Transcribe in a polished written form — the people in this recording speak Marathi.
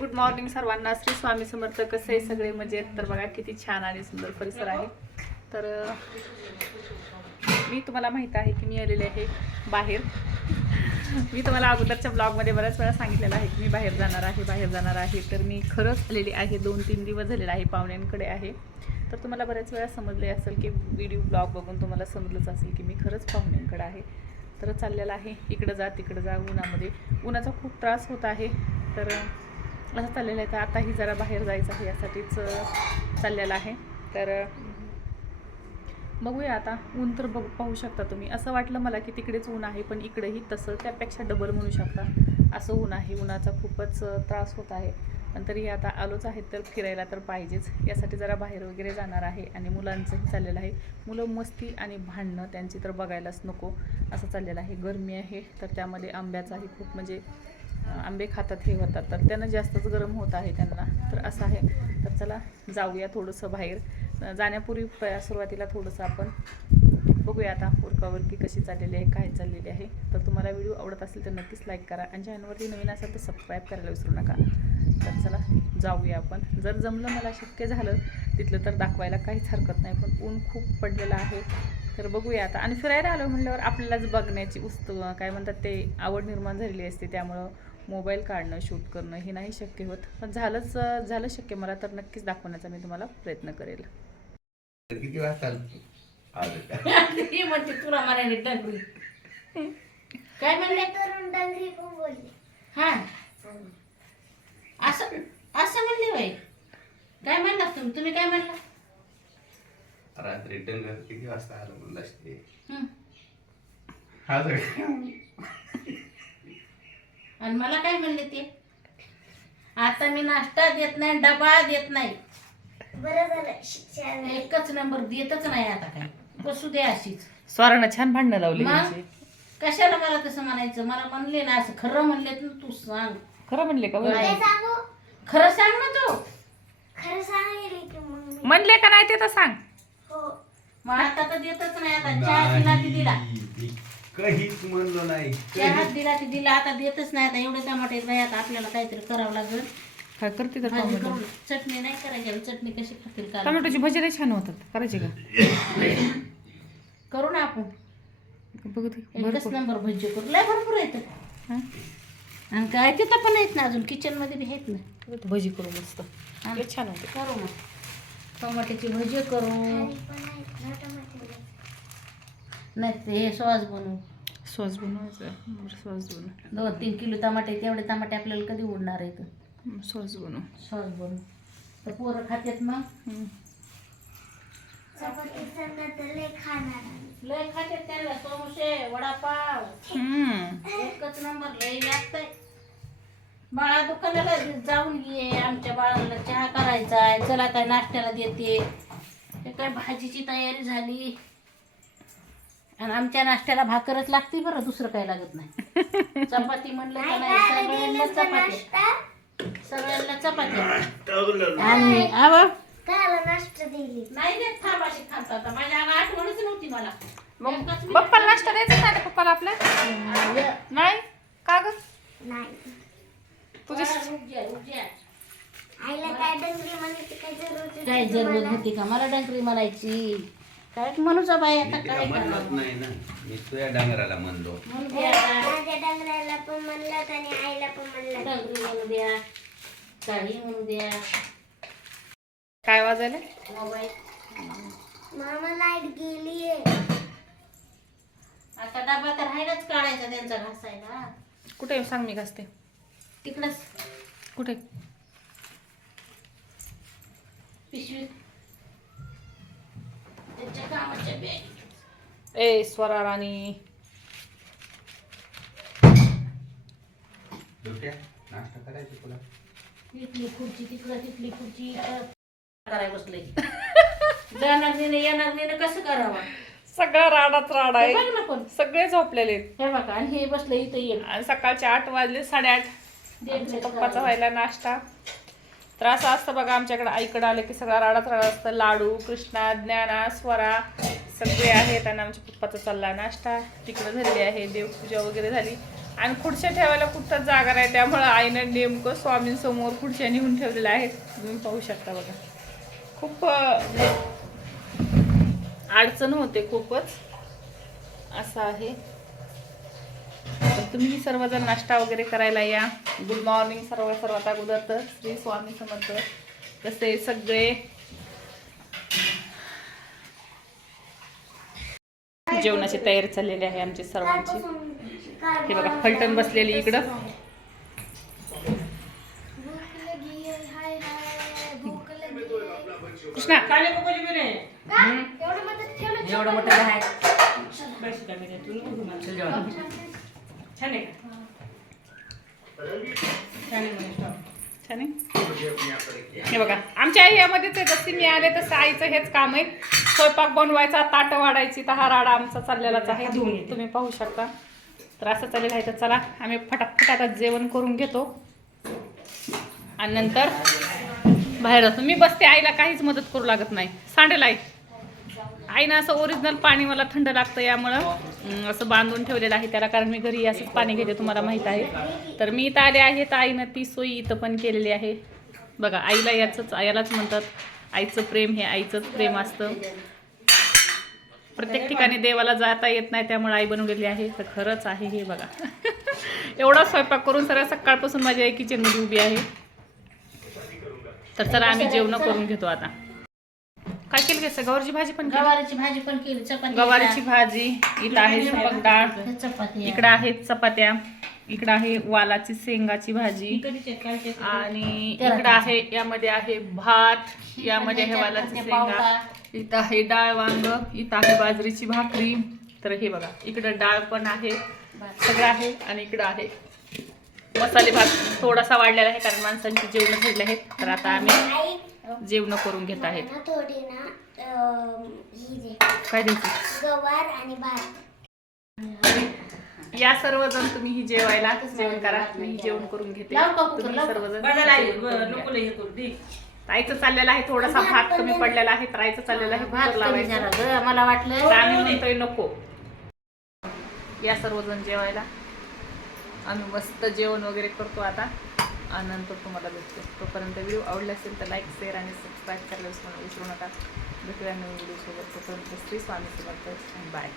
गुड मॉर्निंग सर्वांना. श्री स्वामी समर्थ. कसे सगळे मजेत? तर बघा किती छान आणि सुंदर परिसर आहे. तर मी तुम्हाला माहित आहे की मी आलेले आहे बाहेर. मी तुम्हाला अगोदरच्या ब्लॉगमध्ये बऱ्याच वेळा सांगितलेलं आहे की मी बाहेर जाणार आहे. तर मी खरंच आलेली आहे. 2-3 दिवस झालेला आहे, पाहुण्यांकडे आहे. तर तुम्हाला बऱ्याच वेळा समजले असेल की व्हिडिओ ब्लॉग बघून तुम्हाला समजलंच असेल की मी खरंच पाहुण्यांकडे आहे. तर चाललेलं आहे इकडं जा तिकडं जा उन्हामध्ये. उन्हाचा खूप त्रास होत आहे. तर असं चाललेलं आहे. तर आताही जरा बाहेर जायचं आहे यासाठीच चाललेलं आहे. तर बघूया आता. ऊन तर पाहू शकता तुम्ही. असं वाटलं मला की तिकडेच ऊन आहे, पण इकडेही तसं त्यापेक्षा डबल म्हणू शकता असं ऊन आहे. उन्हाचा खूपच त्रास होत आहे. पण तरी आता आलोच आहेत तर फिरायला तर पाहिजेच. यासाठी जरा बाहेर वगैरे जाणार आहे. आणि मुलांचंही चाललेलं आहे. मुलं मस्ती आणि भांडणं त्यांची तर बघायलाच नको असं चाललेलं आहे. गरमी आहे तर त्यामध्ये आंब्याचाही खूप म्हणजे आंबे खातात हे होतात तर त्यांना जास्तच गरम होत आहे त्यांना. तर असं आहे. तर चला जाऊया थोडंसं बाहेर. जाण्यापूर्वी सुरुवातीला थोडंसं आपण बघूया आता उरकावरकी कशी चाललेली आहे, काय चाललेली आहे. तर तुम्हाला व्हिडिओ आवडत असेल तर नक्कीच लाईक करा आणि चॅनलवरती नवीन असेल तर सबस्क्राईब करायला विसरू नका. तर चला जाऊया आपण. जर जमलं मला शक्य झालं तिथलं तर दाखवायला काहीच हरकत नाही, पण ऊन खूप पडलेलं आहे. तर बघूया आता. आणि फिरायला आलो म्हटल्यावर आपल्यालाच बघण्याची काय म्हणतात ते आवड निर्माण झालेली असते. त्यामुळं मोबाईल काढणं, शूट करणं हे नाही शक्य होत. पण झालं शक्य मला तर नक्कीच दाखवण्याचा मी तुम्हाला प्रयत्न करेल. किती वाजता म्हणते तुला म्हणाले डंगरी काय म्हणले डंगरी खूप बोलली. हा असं असं म्हणले बाई. काय म्हणला तुम्ही काय म्हणला? रात्री डंगर किती वाजता आलं म्हणलं असते. हं. आणि मला काय म्हणले ते? आता मी नाश्ता देत नाही, डबा देत नाही. बरं झालं शिक्षण. एकच नंबर देतच नाही आता काय. बसू दे अशीच. स्वरानं छान भांडणं लावली. मग कशाला मला तसं म्हणायचं? मला म्हणले ना असं खरं म्हणले ना तू सांग. खरं म्हणले का? काय सांगू? खरं सांग ना तू. खरं सांगितले की मग मी. म्हणले का नाही ते तर सांग. हो. मग आता तर देतच नाही. आता चहा दिला की दिला, काहीच म्हणलो नाही. चहा दिला की दिला. आता देतच नाही. आता एवढे टमाटे बाई आता आपल्याला काहीतरी करावं लागेल. काय करते तर भाजी करून चटणी नाही करायची. चटणी कशी खातील का? टोमॅटोची भजी लई छान होतात. करायची का? करू ना आपण. बघत एकच नंबर भजी करू. लय भरपूर येतं. आणि काय तिथं पण आहेत ना, अजून किचन मध्ये बी आहेत ना. भजी करू मस्त. लई छान होते. करू ना टमाट्याची भजी करू. खाली पण आहेत ना टमाटे. नाही ते हे सॉस बनवू. सॉस बनवायचं. सॉस बनव. 2-3 किलो टमाटे. तेवढे टमाटे आपल्याला कधी उडणार आहेत? सॉस बनव. सॉस बनवू तर पोरं खात्यात. मग चपाती संग तर लय खाणार. लय खात्यात. त्यांना समोसे, वडापाव एकच नंबर लय लागतंय. बाळा दुकानाला जाऊन ये. आमच्या बाळाला चहा करायचा आहे. चला काय नाश्त्याला देते. हे काय भाजीची तयारी झाली. आणि आमच्या नाश्त्याला भाकरच लागते बरं, दुसरं काय लागत नाही. चपाती म्हणलं तर नाही. सगळ्यांना चपाती. सगळ्यांना चपाती. आणि आवा काला नाश्ता दिली. नाही देत. थांब अशी थांबता आता. माझ्या अंगा आठवणच नव्हती मला. पप्पाला नाश्ता द्यायचा ना पप्पाला आपल्या? नाही का ग? नाही. तुझी आईला काय डंगरी म्हणायची काय जरूरत होती काय जरूरत तुम्हाला? होती का मला डंगरी म्हणायची? काय म्हणूचा बाई आता काय म्हणत करणार? नाही ना. मी तुझ्या डांगराला म्हणलो. म्हणू द्या आता. माझ्या डंगराला पण म्हणलं आणि आईला पण म्हणलं. डंगरी म्हणू द्या, काही म्हणू द्या. काय वाजायला? मोबाईल. मामा लाईट गेलीये. आता डबा तर राहिलाच काढायचा त्यांचा घासायला. कुठे सांग मी घासते. तिकडच कुठे? पिशवीत त्यांच्या कामाच्या बॅग. ए स्वरा राणी. डोक्या नाश्ता करायचा तुला. तिथली खुर्ची तिकडं, तिथली खुर्ची इकडं. करायला बसले. जाणार नाही येणार नाही कसं करावं? सगळा राडाच राडा हे आहे. बघ ना पण. सगळे झोपलेले आहेत. हे बघा आणि हे बसलं इथं ये. आणि सकाळचे 8 वाजले, 8:30. पप्पाचा व्हायला नाश्ता. तर असं असतं बघा आमच्याकडे. आईकडे आलं की सगळा राडाच राडा असतं. लाडू, कृष्णा, ज्ञाना, स्वरा सगळे आहेत. आणि आमच्या पप्पाचा चालला नाश्ता. तिकडं झालेली आहे. देवपूजा वगैरे झाली. आणि खुर्च्या ठेवायला कुठं जागा नाही, त्यामुळं आईनं नेमकं स्वामींसमोर खुर्च्या नेऊन ठेवलेल्या आहेत. तुम्ही पाहू शकता बघा. खूप अडचण होते खूपच, असं आहे. तर तुम्ही सर्वजण नाश्ता वगैरे करायला या. गुड मॉर्निंग सर्वात अगोदर तर श्री स्वामी समर्थ. कसे सगळे जेवणाची तयारी चाललेली आहे आमची सर्वांची. हे बघा फलटण बसलेली इकडं. कृष्णा एवढं मोठं आहे. छान आहे. छान आहे. हे बघा आमच्या आई यामध्येच आहे. जशी मी आले तसं आईचं हेच काम आहे. स्वयंपाक बनवायचा, ताट वाढायची, तर हा राडा आमचा चाललेलाच आहे. तुम्ही पाहू शकता. तर असं चाललेलं आहे. तर चला आम्ही फटाफट आता जेवण करून घेतो आणि नंतर बाहेर असतो. मी बसते, आईला काहीच मदत करू लागत नाही. सांडेल आईनं असं ओरिजिनल पाणी मला थंड लागतं, यामुळं असं बांधून ठेवलेलं आहे त्याला. कारण मी घरी असंच पाणी घेते, तुम्हाला माहीत आहे. तर मी इथं आले आहे तर आईनं ती सोयी इथं पण केलेली आहे बघा. आईला यालाच म्हणतात आईचं प्रेम. हे आईचंच प्रेम असतं. प्रत्येक ठिकाणी देवाला जाता येत नाही, त्यामुळे आई बनवलेली आहे. तर खरंच आहे हे बघा. एवढा स्वयंपाक करून सरळ सकाळपासून माझी आई किचनमध्ये उभी आहे. तर चला आम्ही जेवण करून घेतो आता. काय केलं घ्यायचं? गवारीची भाजी पण केली. गवारीची भाजी पण केली, चपाती. गवारीची भाजी. इथं आहे सपक डाळ. चपाती. इकडं आहेत चपात्या. इकडं आहे वालाची शेंगाची भाजी. आणि इकडं आहे, यामध्ये आहे भात. यामध्ये आहे वालाची शेंगा. इथं आहे डाळ वांग. इथं आहे बाजरीची भाकरी. तर हे बघा इकडं डाळ पण आहे, सगळं आहे. आणि इकडं आहे मसाले भात थोडासा वाढलेला आहे, कारण माणसांची जेवण झालेली आहेत. तर आता आम्ही जेवण करून घेत आहेत. थोडी ना ही दे, काय द्यायचं? गवार आणि भात. या सर्वजण तुम्ही ही जेवायला जेवण करा. मी जेवण करून घेते. तुम्ही सर्वजण ताईचं चाललेलं आहे थोडासा भात कमी पडलेला आहे. तर आईचं चाललेलं आहे कुकर लावायचं. मला वाटलं तर आम्ही म्हणतोय नको. या सर्वजण जेवायला. आम्ही मस्त जेवण वगैरे करतो आता आणि नंतर तुम्हाला भेटतो. तोपर्यंत व्हिडिओ आवडला असेल तर लाईक, शेअर आणि सबस्क्राईब करायला विसरू नका. भेटूया नवीन व्हिडिओ सोबत. तोपर्यंत श्री स्वामी समर्थ. बाय.